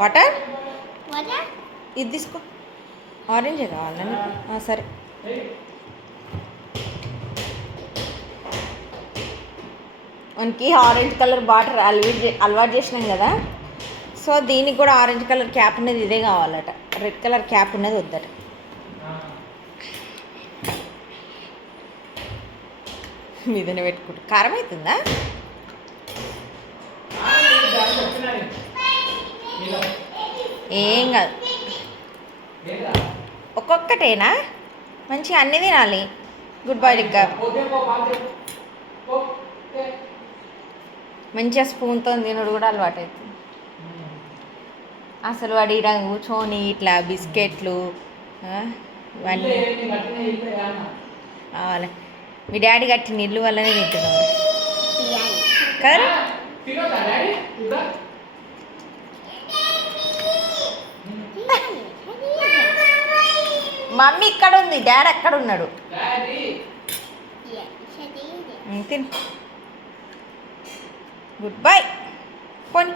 Water ఇది తీసుకో. ఆరెంజే కావాలా నీకు? సరే. మనకి ఆరెంజ్ కలర్ బాటర్ అలవాటు చేసినాం కదా, సో దీనికి కూడా ఆరెంజ్ కలర్ క్యాప్ ఉన్నది ఇదే కావాలట. రెడ్ కలర్ క్యాప్ ఉన్నది వద్దట. మీదనే పెట్టుకుంటు కారం అవుతుందా? ఏం కాదు, ఒక్కొక్కటేనా? మంచిగా అన్నీ తినాలి. గుడ్ బాయ్ ఇంకా మంచిగా స్పూన్తో తినడు కూడా అలవాటు అవుతుంది. అసలు వాడి కూర్చొని ఇట్లా బిస్కెట్లు ఇవన్నీ కావాలి. మీ డాడీ కట్టిన ఇల్లు వల్లనే తింటున్నావు కదా. మమ్మీ ఇక్కడ ఉంది, డాడీ అక్కడ ఉన్నాడు. తిను. Good boy. పోనీ